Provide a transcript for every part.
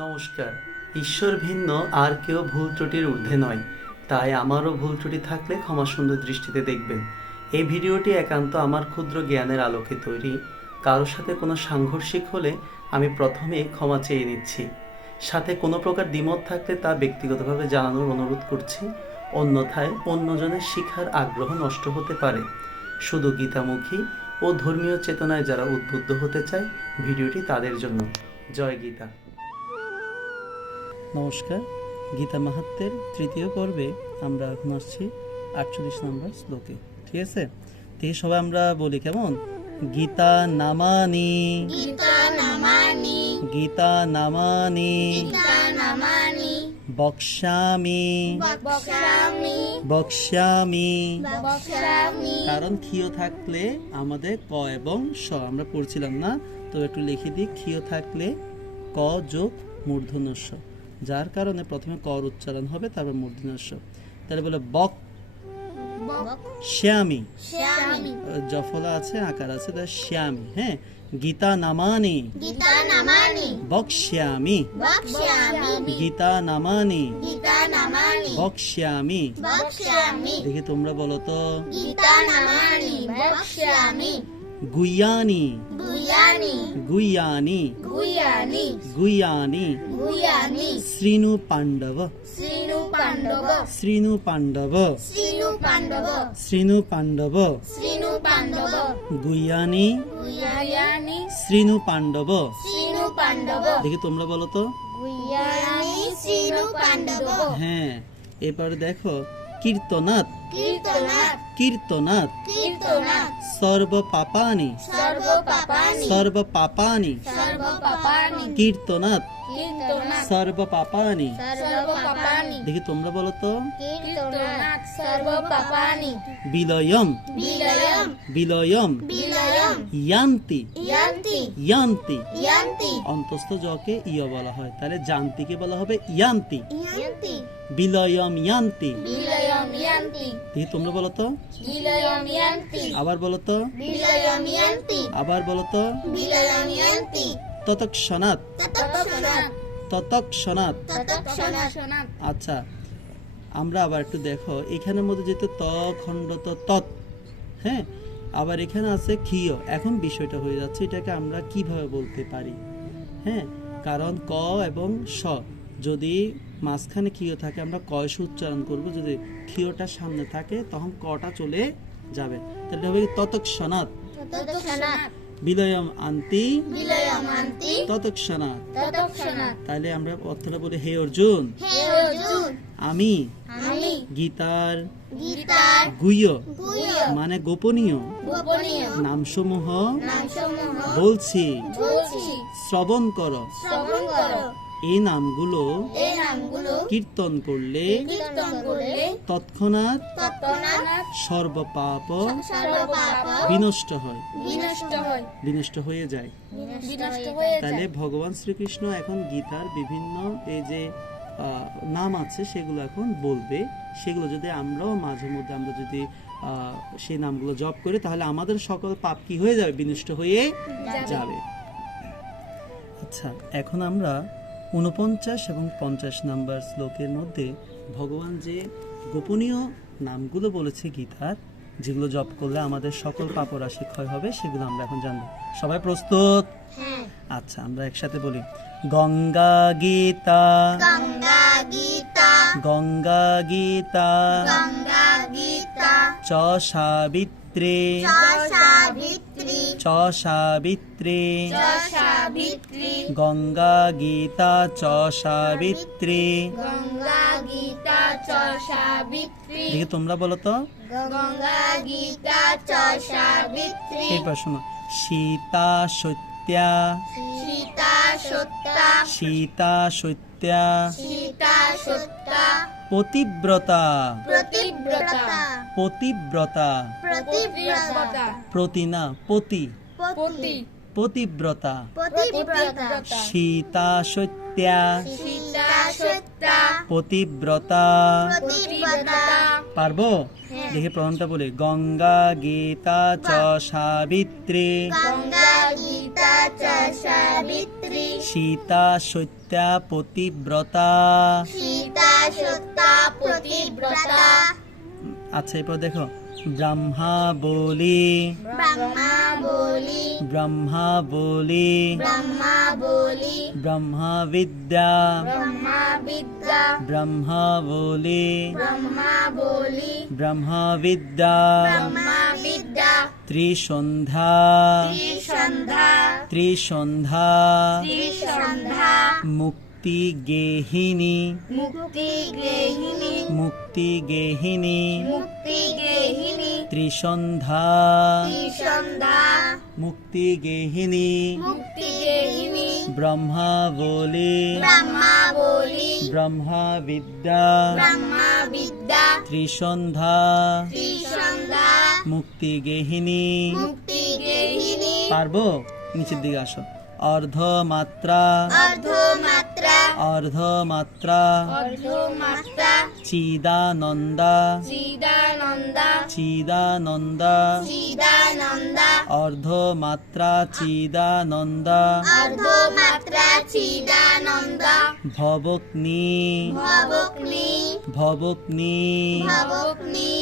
নমস্কার। ঈশ্বর ভিন্ন আর কেউ ভুল ত্রুটির ঊর্ধ্বে নয়, তাই আমারও ভুল ত্রুটি থাকলে ক্ষমা সুন্দর দৃষ্টিতে দেখবেন। এই ভিডিওটি একান্ত আমার ক্ষুদ্র জ্ঞানের আলোকে তৈরি। কারোর সাথে কোনো সাংঘর্ষিক হলে আমি প্রথমে ক্ষমা চেয়ে নিচ্ছি। সাথে কোনো প্রকার দ্বিমত থাকলে তা ব্যক্তিগতভাবে জানানোর অনুরোধ করছি, অন্যথায় অন্যজনের শিখার আগ্রহ নষ্ট হতে পারে। শুধু গীতামুখী ও ধর্মীয় চেতনায় যারা উদ্বুদ্ধ হতে চায়, ভিডিওটি তাদের জন্য। জয় গীতা। নমস্কার। গীতা মাহাত্ম্যের তৃতীয় পর্বে আমরা এখন আসছি 48 নম্বর শ্লোকে। ঠিক আছে, তো সবাই আমরা বলি কেমন? গীতা নামানি, গীতা নামানি, গীতা নামানি, গীতা নামানি, বক্ষ্যামি, বক্ষ্যামি, বক্ষ্যামি। বক্ষ্যামি। কারণ ক্ষীয় থাকলে আমাদের ক এবং স আমরা পড়ছিলাম না, তো একটু লিখে দিই। ক্ষীয় থাকলে ক যোগ মূর্ধন্য ষ, যার কারণে প্রথমে কর উচ্চারণ হবে, তারপর মূর্ধন্য ষ। তাহলে বলে বক শ্যামি, শ্যামি, জফলা আছে, আকার আছে, তাহলে শ্যামি। হ্যাঁ, গীতা নামানি, গীতা নামানি, বক্ষ্যামি, বক্ষ্যামি, গীতা নামানি, গীতা নামানি, বক্ষ্যামি। বক্ষ্যামি, দেখি তোমরা বলো তো। গীতা নামানি, বক্ষ্যামি, গুয়ানি, গুয়ানি, গুয়ানি, গুয়ানি, গুয়ানি। গুয়ানি, শ্রীণু পাণ্ডব, শ্রীণু পাণ্ডব, শ্রীণু পাণ্ডব, শ্রীণু পাণ্ডব, শ্রীণু পাণ্ডব। শ্রীণু পাণ্ডব, গুয়ানি, গুয়ানি, শ্রীণু পাণ্ডব। শ্রীণু পাণ্ডব, দেখি তোমরা বলো তো। গুয়ানি, শ্রীণু পাণ্ডব। হ্যাঁ, এরপরে দেখো কীর্তনাথ, কীর্তনাথ, কীর্তনাথ, কীর্তনাথ, সর্ব পাপানি, সর্ব পাপানি, সর্ব পাপানি। সর্ব পাপানি, কীর্তনাথ, কীর্তনাথ, সর্ব পাপানি। সর্ব পাপানি, দেখি তোমরা বলো তো। কীর্তনাথ, সর্ব পাপানি, বিলয়ম, বিলয়ম, বিলয়ম, বিলয়ম, ইয়ান্তি, ইয়ান্তি, ইয়ান্তি। ইয়ান্তি, অন্তস্থ জকে ইয় বলা হয়, তাহলে জান্তিকে বলা হবে ইয়ান্তি। ইয়ান্তি, বিলয়ম ইয়ান্তি। বিলয়ম, ইয়ান্তি, দেখি তোমরা বলো তো। বিলয়ম, ইয়ান্তি, আবার বলো তো, বিলয়ম, ইয়ান্তি, আবার বলো তো। বিলয়ম, ইয়ান্তি, ততক্ষণাৎ, ততক্ষণাৎ, ততক্ষণাৎ। ততক্ষণাৎ, আচ্ছা, আমরা আবার একটু দেখো, এখানের মধ্যে যেহেতু ত খণ্ডত তৎ, হ্যাঁ, আবার এখানে আছে ক্ষীয়। এখন বিষয়টা হয়ে যাচ্ছে এটাকে আমরা কিভাবে বলতে পারি। হ্যাঁ, কারণ ক এবং স যদি মাঝখানে ক্ষীয় থাকে আমরা কয়স উচ্চারণ করব, যদি ক্ষীয়টা সামনে থাকে তখন কটা চলে যাবে। তাহলে হবে ততক্ষণাৎ, ততক্ষণাৎ, বিলয়ম আন্তি, বিলয়ম, আন্তি, ততক্ষণাৎ। ততক্ষণাৎ। তাহলে আমরা অর্থটা বলি, হে অর্জুন, হে অর্জুন, আমি আমি গীতার গীতার গুহ্য গুহ্য মানে গোপনীয় গোপনীয় নামসমূহ নামসমূহ বলছি, বলছি, শ্রবণ করো। শ্রবণ করো। এই নামগুলো এই নামগুলো কীর্তন করলে কীর্তন করলে তৎক্ষণাৎ তৎক্ষণাৎ সর্বপাপ সর্বপাপ বিনষ্ট হয়, বিনষ্ট হয়, বিনষ্ট হয়ে যায়। বিনষ্ট হয়ে তাহলে যায়। ভগবান শ্রীকৃষ্ণ এখন গীতার বিভিন্ন এই যে নাম আছে সেগুলো এখন বলবে। সেগুলো যদি আমরাও মাঝে মধ্যে আমরা যদি সেই নামগুলো জপ করি, তাহলে আমাদের সকল পাপ কি হয়ে যাবে? বিনষ্ট হয়ে যাবে। আচ্ছা, এখন আমরা 49 এবং 50 নম্বর শ্লোকের মধ্যে ভগবান যে গোপনীয় নামগুলো বলেছে গীতার, যেগুলো জপ করলে আমাদের সকল পাপরাশি ক্ষয় হবে, সেগুলো আমরা এখন জানবো। সবাই প্রস্তুত? হ্যাঁ। আচ্ছা, আমরা একসাথে বলি। গঙ্গা গীতা, গঙ্গা গীতা, গঙ্গা গীতা, গঙ্গা গীতা, চ সাবিত্রী, চ সাবিত্রী, চ সাবিত্রী, চ সাবিত্রী, গঙ্গা গীতা চ সাবিত্রী। গঙ্গা গীতা, চ সাবিত্রী, দেখি তোমরা বলো তো। গঙ্গা গীতা, চ সাবিত্রী, এরপর শোনো। সীতা সত্যা, সীতা সত্যা, সীতা সত্যা, সীতা সত্যা, পতিব্রতা, প্রতিব্রতা, পতিব্রতা। প্রতিব্রতা, প্রতি না, পতি, পতি, পতিব্রতা। প্রতিব্রতা, সীতা সত্যা, সীতা সত্যা, পতিব্রতা। প্রতিব্রতা। পারবো? দেখি প্রথমটা বলি। গঙ্গা গীতা চ সাবিত্রী, গঙ্গা গীতা, চ সাবিত্রী সীতা সত্যা পতিব্রতা। সীতা সত্যা পতিব্রতা আচ্ছা এরপর দেখো ব্রহ্মা বলি ব্রহ্মা বলি ব্রহ্মা বলি ব্রহ্মা বলি ব্রহ্মা বিদ্যা ব্রহ্মা বিদ্যা ব্রহ্মা বলি ব্রহ্মা বলি ব্রহ্মা বিদ্যা ব্রহ্মা বিদ্যা ত্রিসন্ধ্যা ত্রিসন্ধ্যা ত্রিসন্ধ্যা ত্রিসন্ধ্যা মুক্তি গেহিনী মুক্তি গেহিনী মুক্তি গেহিনী মুক্তি গেহিনী ত্রিসন্ধ্যা ত্রিসন্ধ্যা মুক্তি গেহিনী মুক্তি গেহিনী ব্রহ্মা বলি ব্রহ্মা বলি ব্রহ্মা বিদ্যা ব্রহ্মা বিদ্যা ত্রিসন্ধ্যা ত্রিসন্ধ্যা মুক্তি গেহিনী। মুক্তি গেহিনী পারবো? নিচের দিকে আসো। অর্ধমাত্রা অর্ধমাত্রা অর্ধমাত্রা অর্ধমাত্রা চিদানন্দা চিদানন্দা চিদানন্দা চিদানন্দা অর্ধমাত্রা চিদানন্দা অর্ধমাত্রা চিদানন্দা ভবগ্নি ভবগ্নি ভবগ্নি ভবগ্নি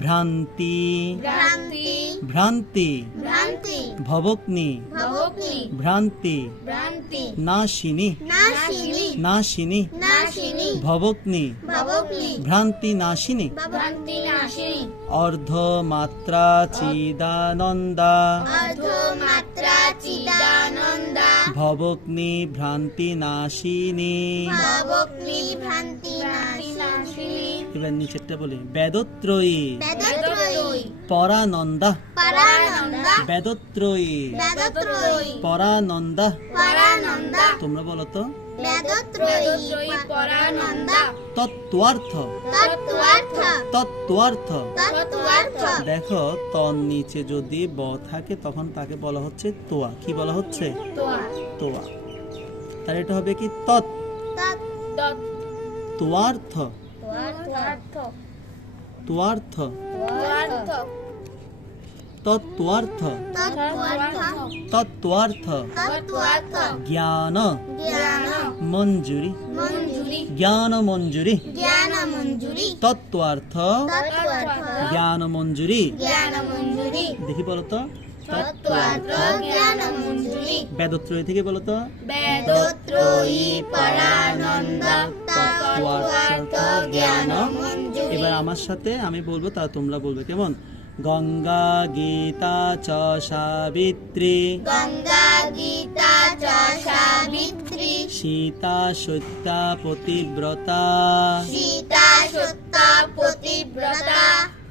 ভ্রান্তি ভ্রান্তি ভ্রান্তি ভ্রান্তি ভবগ্নি ভবগ্নি ভ্রান্তি ভ্রান্তি নাশিনী নাশিনী নাশিনী নাশিনী ভবগ্নি ভবগ্নি ভ্রান্তি নাশিনী ভ্রান্তি নাশিনী অর্ধমাত্রা চিদানন্দা অর্ধমাত্রা চিদানন্দা ভবগ্নি ভ্রান্তি নাশিনী। ভবগ্নি ভ্রান্তি নাশিনী এবার নিচেরটা বলি বেদত্রয়ী বেদত্রয়ী পরানন্দা পরানন্দা বেদত্রয়ী বেদত্রয়ী পরানন্দা। পরানন্দা তোমরা বলো তো বেদত্রয়ী পরানন্দা তত্ত্বার্থ তত্ত্বার্থ তত্ত্বার্থ। তত্ত্বার্থ দেখো তর নিচে যদি ব থাকে তখন তাকে বলা হচ্ছে তোয়া। কি বলা হচ্ছে? তোয়া তোয়া। তাহলে এটা হবে কি তৎ তোয়ার্থ তত্ত্বার্থ তোয়ার্থ তত্ত্বার্থ তত্ত্বার্থ তত্ত্বার্থ তত্ত্বার্থ জ্ঞান জ্ঞান মঞ্জুরি মঞ্জুরি জ্ঞান মঞ্জুরি জ্ঞান মঞ্জুরি তত্ত্বার্থ তত্ত্বার্থ জ্ঞান মঞ্জুরি। জ্ঞান মঞ্জুরি দেখি বলো তো তত্ত্বার্থ জ্ঞান মঞ্জুরি বেদত্রয়ী থেকে বলো তো বেদত্রয়ী পরানন্দ তত্ত্বার্থ জ্ঞান মঞ্জুরি এবার আমার সাথে আমি বলবো তা তোমরা বলবে কেমন? গঙ্গা গীতা চ সাবিত্রী গঙ্গা গীতা চ সাবিত্রী সীতা সত্যা পতিব্রতা সীতা সত্যা পতিব্রতা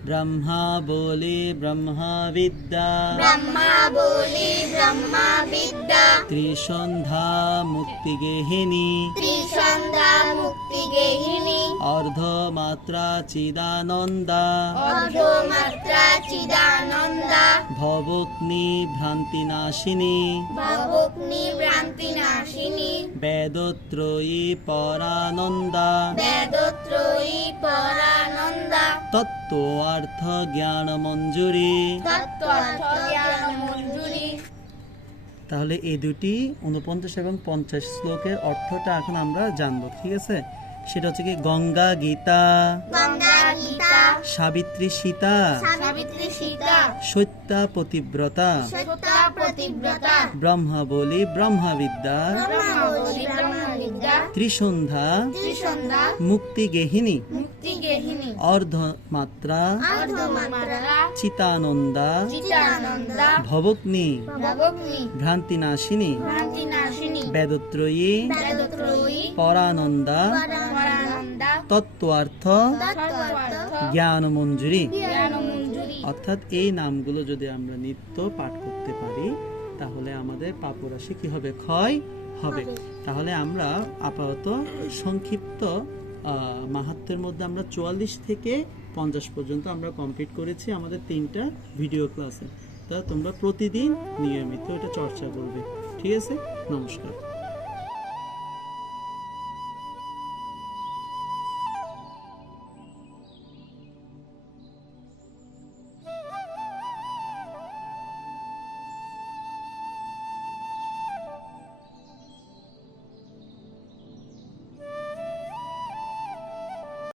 ব্রহ্মা বলি ব্রহ্মা বিদ্যা ব্রহ্মা বলি ব্রহ্মা বিদ্যা ত্রিসন্ধ্যা মুক্তি গেহিনী ত্রিসন্ধ্যা মুক্তি গেহিনী অর্ধমাত্রা চিদানন্দা অর্ধমাত্রা চিদানন্দা ভবগ্নি ভ্রান্তি নাশিনী ভবগ্নি ভ্রান্তি নাশিনী বেদত্রয়ী পরানন্দা বেদত্রয়ী পরানন্দা তত্ত্বার্থ জ্ঞান মঞ্জুরি। তত্ত্বার্থ জ্ঞান মঞ্জুরি তাহলে এই দুটি 49 এবং 50 শ্লোকের অর্থটা এখন আমরা জানবো। ঠিক আছে? সেটা হচ্ছে কি গঙ্গা গীতা গঙ্গা গীতা সাবিত্রী সীতা সাবিত্রী সীতা সত্যা পতিব্রতা সত্যা পতিব্রতা ব্রহ্মা বলি ব্রহ্মা বিদ্যা ব্রহ্মা বলি ব্রহ্মা বিদ্যা ত্রিসন্ধ্যা ত্রিসন্ধ্যা মুক্তি গেহিনী মুক্তি গেহিনী অর্ধমাত্রা অর্ধমাত্রা চিতানন্দা চিদানন্দা ভবগ্নি ভবগ্নি ভ্রান্তি নাশিনী ভ্রান্তি নাশিনী বেদত্রয়ী বেদত্রয়ী পরানন্দা পরানন্দা তত্ত্বার্থ তত্ত্বার্থ জ্ঞান মঞ্জুরি। জ্ঞান মঞ্জুরি অর্থাৎ এই নামগুলো যদি আমরা নিত্য পাঠ করতে পারি তাহলে আমাদের পাপরাশি কি হবে? ক্ষয় হবে। তাহলে আমরা আপাতত সংক্ষিপ্ত মাহাত্ম্যের মধ্যে আমরা 44 থেকে 50 পর্যন্ত আমরা কমপ্লিট করেছি আমাদের 3টা ভিডিও ক্লাসে। তা তোমরা প্রতিদিন নিয়মিত এটা চর্চা করবে। ঠিক আছে? নমস্কার।